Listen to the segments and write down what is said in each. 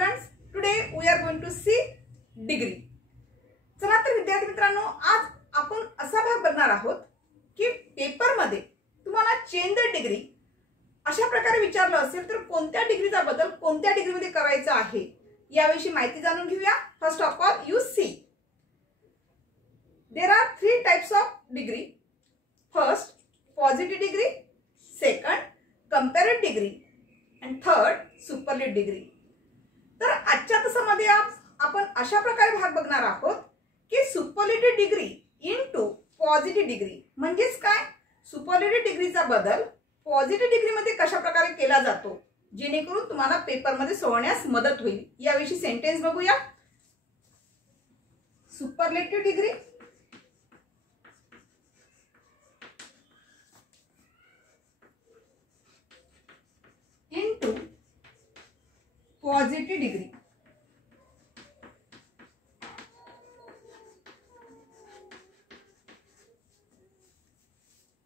students, today we are going to see degree. चला तर विद्यार्थी मित्रांनो, आज आपण असा भाग बघणार आहोत की पेपर मध्ये तुम्हाला चेंज द डिग्री अशा प्रकारे विचारलं असेल तर कोणत्या डिग्रीचा बदल कोणत्या डिग्री मध्ये करायचा आहे याविषयी माहिती जाणून घेऊया. First of all you see there are 3 types of degree. First positive degree, second comparative degree and third superlative degree. तर आजच्या तासामध्ये आपण अशा प्रकारे भाग बघणार आहोत की superlative degree into positive degree म्हणजेच काय, सुपरलेटिव्ह डिग्रीचा बदल पॉझिटिव्ह डिग्री मध्ये कशा प्रकारे केला जातो जेणेकरून तुम्हाला पेपर मध्ये सोडवण्यास मदत होईल याविषयी सेंटेन्स बघूया. Superlative degree into positive degree.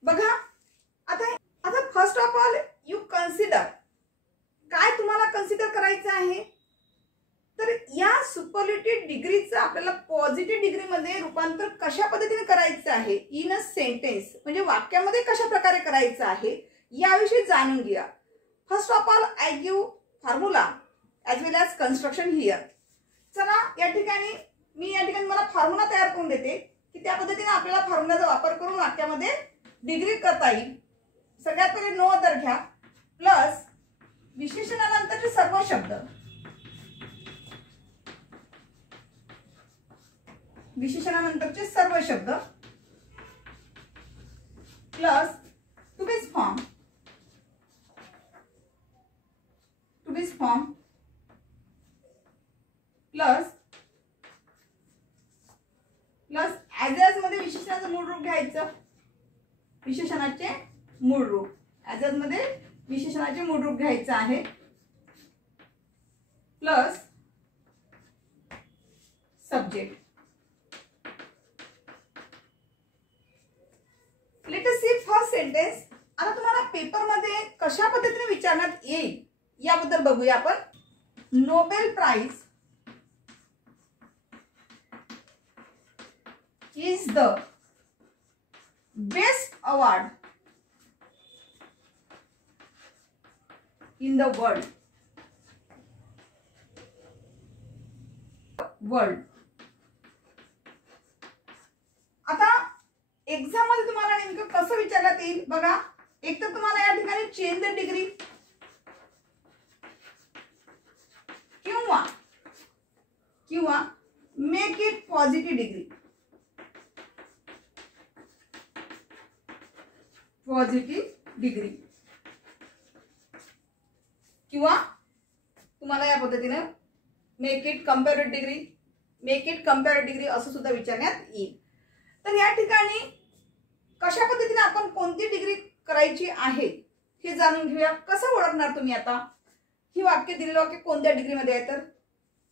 बघा आता first of all you consider, काय तुम्हाला कन्सिडर करायचं आहे तर या सुपरलेटिव्ह डिग्रीचं आपल्याला पॉझिटिव्ह डिग्री मध्ये रूपांतर कशा पद्धतीने करायचं आहे इन अ सेंटेन्स म्हणजे वाक्यामध्ये कशा प्रकारे करायचं आहे याविषयी जाणून घ्या. First of all I give formula as well as construction here. चला या ठिकाणी मला फॉर्म्युला तयार करून देते की त्या पद्धतीने आपल्याला फॉर्म्युलाचा वापर करून वाक्यामध्ये डिग्री करता येईल. सगळ्यात पहिले नो अदर घ्या प्लस विशेषणानंतरचे सर्व शब्द, विशेषणानंतरचे सर्व शब्द plus to base form, plus as as मध्ये विशेषणाचं मूळ रूप घ्यायचं, विशेषणाचे मूळ रूप ॲज एज मध्ये विशेषणाचे मूळ रूप घ्यायचं आहे plus subject. Let us see first sentence. आता तुम्हाला पेपर मध्ये कशा पद्धतीने विचारण्यात येईल याबद्दल बघूया आपण. Nobel prize is the best award in the world. आता एक्झाम मध्ये तुम्हाला नेमकं कसं विचारण्यात येईल बघा. एक तर तुम्हाला या ठिकाणी चेंज द डिग्री किंवा मेक इट पॉझिटिव्ह डिग्री, किंवा तुम्हाला या पद्धतीने मेक इट कंपॅरेटिव्ह डिग्री असं सुद्धा विचारण्यात येईल. तर या ठिकाणी कशा पद्धतीने आपण कोणती डिग्री करायची आहे हे जाणून घेऊया. कसं ओळखणार तुम्ही आता ही वाक्य दिलेलं वाक्य कोणत्या डिग्रीमध्ये आहे. तर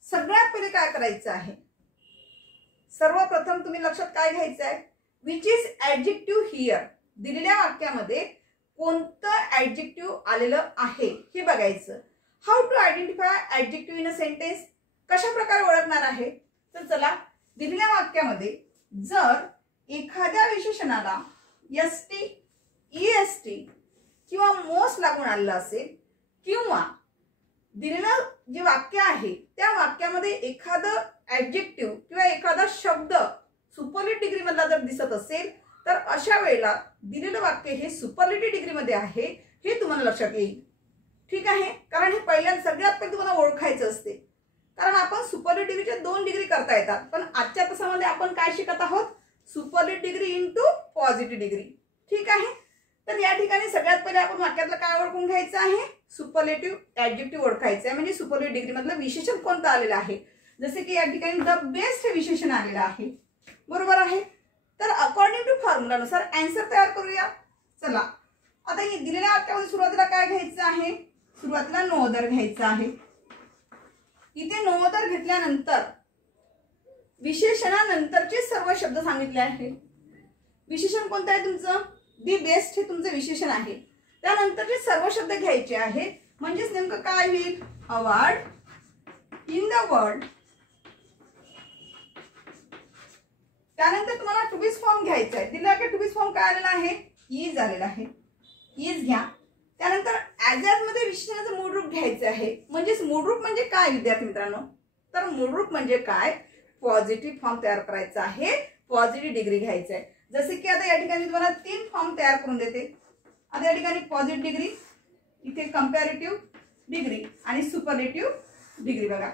सगळ्यात पहिले काय करायचं आहे, सर्वप्रथम तुम्ही लक्षात काय घ्यायचं आहे, विच इज ऍडजेक्टिव्ह हिअर. दिलेल्या वाक्यामध्ये कोणतं ऍडजेक्टिव्ह आलेलं आहे हे बघायचं. How to identify adjective in a sentence, कशा प्रकारे ओळखणार आहे. तर चला, दिलेल्या वाक्यामध्ये जर एखाद्या विशेषणाला एसटी, ईएसटी किंवा मोस्ट लागून आलेलं असेल किंवा दिलेलं जे वाक्य आहे त्या वाक्यामध्ये एखादं ऍडजेक्टिव्ह किंवा एखादा शब्द सुपरलेटिव्ह डिग्री मधला जर दिसत असेल तर अशा वेळेला दिलेलं वाक्य हे सुपरलेटिव्ह डिग्री मध्ये आहे हे तुम्हाला लक्षात येईल. ठीक आहे, कारण हे पहिल्यांदा सगळ्यात पहिले तुम्हाला ओळखायचं असते. कारण आपण सुपरलेटिव्ह डिग्रीच्या 2 डिग्री करता येतात, पण आजच्या तासामध्ये आपण काय शिकत आहोत, superlative degree into positive degree. ठीक आहे, तर या ठिकाणी सगळ्यात पहिले आपण वाक्यातलं काय ओळखून घ्यायचं आहे, सुपरलेटिव्ह ऍडजेक्टिव्ह ओळखायचं आहे म्हणजे सुपरलेटिव्ह डिग्री मधलं विशेषण कोणतं आलेलं आहे. जसे की या ठिकाणी द बेस्ट हे विशेषण आलेलं आहे. बरोबर आहे. तर अकॉर्डिंग टू फॉर्म्युलानुसार आन्सर तयार करूया. चला, आता दिलेल्या वाक्यामध्ये सुरुवातीला काय घ्यायचं आहे, सुरुवातीला नो अदर घ्यायचं आहे. इथे नो अदर घेतल्यानंतर विशेषणानंतरचे सर्व शब्द सांगितले आहे. विशेषण कोणतं आहे तुमचं, दी बेस्ट हे तुमचं विशेषण आहे. त्यानंतरचे सर्व शब्द घ्यायचे आहेत म्हणजेच नेमकं काय होईल, अवॉर्ड, इन द वर्ल्ड. त्यानंतर तुम्हाला टू बीज फॉर्म घ्यायचा आहे. दिला की टू बीज फॉर्म काय आलेला आहे, इज आलेला आहे. इज घ्या. त्यानंतर ॲज ॲज मध्ये विशेषणाचं मूळ रूप घ्यायचं आहे. म्हणजेच मूळ रूप म्हणजे काय विद्यार्थी मित्रांनो, तर मूळ रूप म्हणजे काय, पॉझिटिव्ह फॉर्म तयार करायचा आहे, पॉझिटिव्ह डिग्री घ्यायचं आहे. जसे की आता या ठिकाणी तुम्हाला 3 फॉर्म तयार करून देते. आता या ठिकाणी पॉझिटिव्ह डिग्री, इथे कंपॅरेटिव्ह डिग्री आणि सुपरलेटिव्ह डिग्री. बघा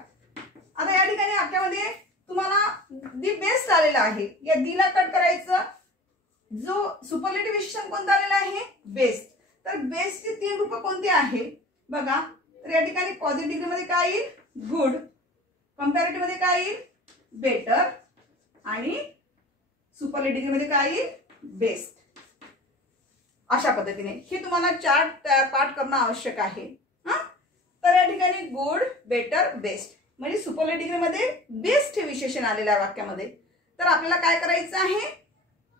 आता या ठिकाणी वाक्यामध्ये तुम्हाला दी बेस्ट आलेला आहे. या दीला कट करायचं. जो सुपरलेटिव्ह विशेषण कोणतं आलेलं आहे, बेस्ट. तर बेस्टचे 3 रूप कोणते आहे बघा. तर या ठिकाणी पॉझिटिव्ह डिग्री मध्ये काय येईल, गुड. कंपॅरेटिव्ह मध्ये काय येईल, बेटर. आणि सुपरलेटिव्ह डिग्री मध्ये काय येईल, बेस्ट. अशा पद्धतीने हे तुम्हाला चार्ट पाठ करणं आवश्यक आहे. तर या ठिकाणी गुड, बेटर, बेस्ट म्हणजे सुपरलेटिव्ह डिग्री मध्ये बेस्ट हे विशेषण आलेलं आहे वाक्यामध्ये. तर आपल्याला काय करायचं आहे,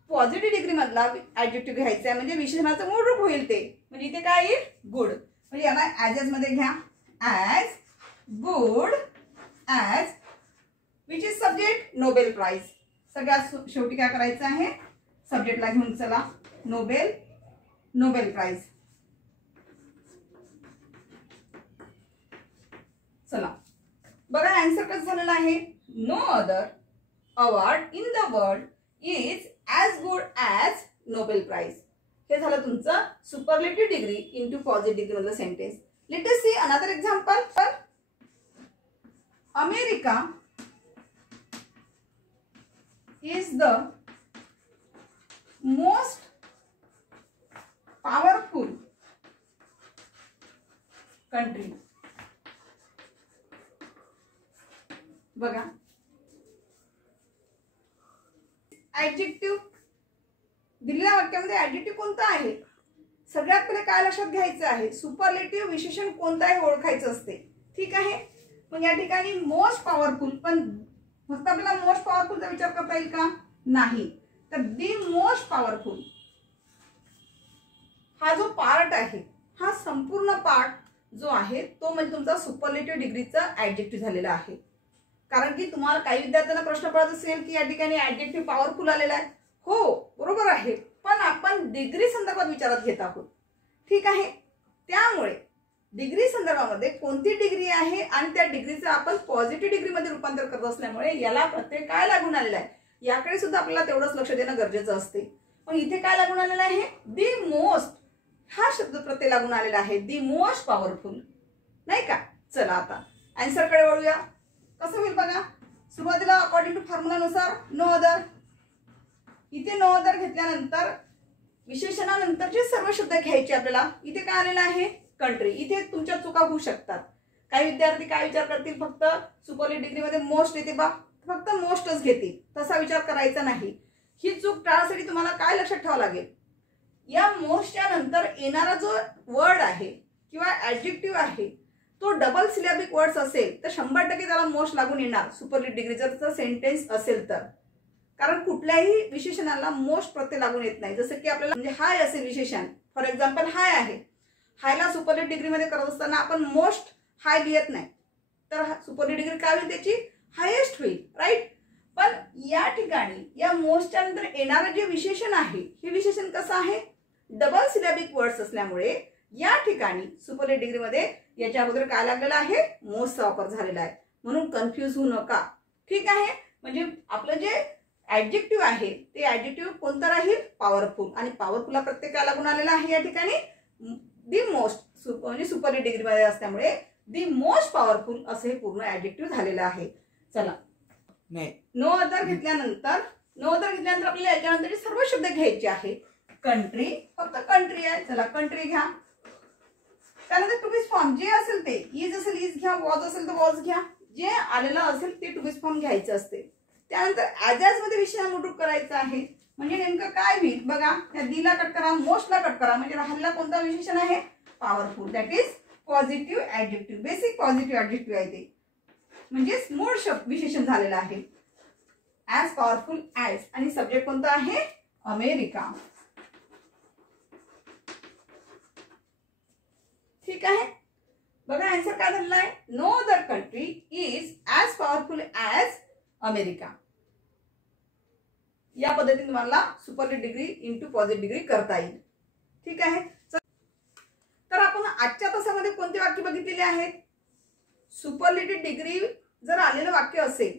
पॉझिटिव्ह डिग्री मधला ऍडजेक्टिव्ह घ्यायचा आहे. म्हणजे विशेषणाचं मूळ रूप होईल ते. म्हणजे इथे काय येईल, गुड. म्हणजे याला ॲज ॲज मध्ये घ्या. As, good, as which is subject, Nobel prize. सगळ्यात शेवटी काय करायचं आहे, सब्जेक्टला घेऊन चला, नोबेल, नोबेल प्राइज. चला बघा आन्सर कसं झालेला आहे. No other award in the world is as good as Nobel prize. हे झालं तुमचं superlative degree into positive degree मधलं sentence. Let us see another example. America is the most powerful country. बघा ऍडजेक्टिव्ह दिलेल्या वाक्यामध्ये ऍडजेक्टिव्ह कोणता आहे, सगळ्यात पहिले काय लक्षात घ्यायचं आहे, सुपरलेटिव्ह विशेषण कोणतं आहे ओळखायचं असते. ठीक आहे. मग या ठिकाणी मोस्ट पॉवरफुल, पण फक्त आपल्याला मोस्ट पॉवरफुलचा विचार करता येईल का, नाही. तर दी मोस्ट पॉवरफुल हा जो पार्ट आहे, हा संपूर्ण पार्ट जो आहे तो म्हणजे तुमचा सुपरलेटिव्ह डिग्रीचा ऍडजेक्टिव्ह झालेला आहे. कारण की तुम्हाला काही विद्यार्थ्यांना प्रश्न पडत असेल की या ठिकाणी ऍडजेक्टिव्ह पॉवरफुल आलेला आहे. हो बरोबर आहे, पण आपण डिग्री संदर्भात विचारात घेत आहोत. ठीक आहे. त्यामुळे डिग्री संदर्भामध्ये कोणती डिग्री आहे आणि त्या डिग्रीचं आपण पॉझिटिव्ह डिग्रीमध्ये रूपांतर करत असल्यामुळे याला प्रत्यय काय लागून आलेला आहे याकडे सुद्धा आपल्याला तेवढंच लक्ष देणं गरजेचं असते. पण इथे काय लागून आलेलं आहे, दी मोस्ट हा शब्द प्रत्यय लागून आलेला आहे, दी मोस्ट पॉवरफुल, नाही का. चला आता आन्सर कडे वळूया. कसं होईल बघा. सुरुवातीला अकॉर्डिंग टू फॉर्म्युलानुसार नो अदर, इथे नो अदर घेतल्यानंतर विशेषणानंतरचे सर्व शब्द घ्यायचे आपल्याला. इथे काय आलेलं आहे, कंट्री. इथे तुमच्या चुका होऊ शकतात. काही विद्यार्थी काय विचार करतील, फक्त सुपरलेटिव्ह डिग्री मध्ये मोस्ट येते बा, फक्त मोस्टच घेतील. तसा विचार करायचा नाही. ही चूक टाळण्यासाठी तुम्हाला काय लक्षात ठेवावं लागेल, या मोस्टच्या नंतर येणारा जो वर्ड आहे किंवा ऍडजेक्टिव्ह आहे तो डबल सिलॅबिक वर्ड्स असेल तर 100% त्याला मोस्ट लागून येणार सुपरलेटिव्ह डिग्रीचा सेंटेन्स असेल तर. कारण कुठल्याही विशेषणाला मोस्ट प्रत्यय लागून येत नाही. जसं की आपल्याला म्हणजे हाय असेल विशेषण, फॉर एक्झाम्पल हाय आहे, हायला सुपरलेटिव्ह डिग्री मध्ये करत असताना आपण मोस्ट हाय लिहित नाही, तर सुपरलेटिव्ह डिग्री काय होईल त्याची, हायेस्ट होईल, राईट. पण या ठिकाणी या मोस्टच्या नंतर येणारं जे विशेषण आहे हे विशेषण कसं आहे, डबल सिलॅबिक वर्ड्स असल्यामुळे या ठिकाणी सुपरलेटिव्ह डिग्री मध्ये याच्या अगोदर काय लागलेला आहे, मोस्टचा वापर झालेला आहे. म्हणून कन्फ्यूज होऊ नका. ठीक आहे. म्हणजे आपलं जे ऍडजेक्टिव्ह आहे ते ऍडजेक्टिव्ह कोणतं राहील, पॉवरफुल. आणि पॉवरफुलला प्रत्येक काय लागून आलेला आहे या ठिकाणी, दी मोस्ट म्हणजे सुपरलेटिव्ह डिग्री मध्ये असल्यामुळे दी मोस्ट पॉवरफुल असे पूर्ण ऍडजेक्टिव्ह झालेलं आहे. चला नो अदर घेतल्यानंतर आपल्याला याच्यानंतर सर्व शब्द घ्यायचे आहे. कंट्री, फक्त कंट्री आहे. चला कंट्री घ्या. त्यानंतर टू बीज फॉर्म जे असेल ते, इज असेल इज घ्या, वॉज असेल तर वॉज घ्या, जे आलेलं असेल ते टू बीज फॉर्म घ्यायचं असते. त्यानंतर ॲज ॲज मध्ये विषयाला मूळ करायचं आहे. म्हणजे नेमकं काय होईल बघा, त्या दीला कट करा, मोस्टला कट करा, म्हणजे राहिलेला कोणता विशेषण आहे, powerful. That is positive adjective, basic positive adjective आहे ते, म्हणजे मूळ शब्द विशेषण झालेलं आहे. ॲज पॉवरफुल ॲज, आणि सब्जेक्ट कोणता आहे, अमेरिका. ठीक आहे. बघा आन्सर काय झालेला आहे, no other country is America. या पद्धतीने तुम्हाला superlative degree into positive degree करता येईल. ठीक आहे. तर आपण आजच्या तासामध्ये कोणते वाक्य बघितलेले आहेत? सुपरलेटिव्ह डिग्री जर आलेलं वाक्य असेल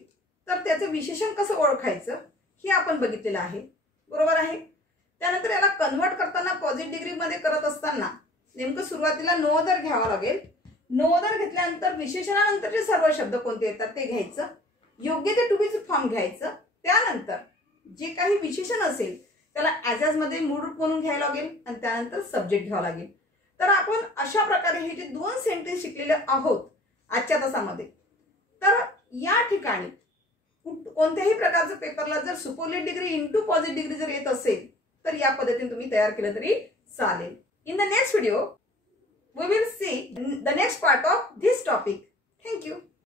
तर त्याचं विशेषण कसं ओळखायचं हे आपण बघितलेलं आहे. बरोबर आहे. त्यानंतर याला कन्वर्ट करताना पॉझिटिव्ह डिग्री मध्ये करत असताना नेमकं सुरुवातीला नो अदर घ्यावा लागेल. नो अदर घेतल्यानंतर विशेषणानंतरचे सर्व शब्द कोणते येतात ते घ्यायचं. योग्य ते टू बी फॉर्म घ्यायचं. त्यानंतर जे काही विशेषण असेल त्याला ॲज मध्ये मूळ रूप म्हणून घ्यायला लागेल आणि त्यानंतर सब्जेक्ट घ्यावा लागेल. तर आपण अशा प्रकारे हे जे 2 सेंटेन्स शिकलेले आहोत आजच्या तासामध्ये. तर या ठिकाणी कोणत्याही प्रकारचं पेपरला जर superlative degree into positive degree जर येत असेल तर या पद्धतीने तुम्ही तयार केलं तरी चालेल. In the next video we will see the next part of this topic. Thank you.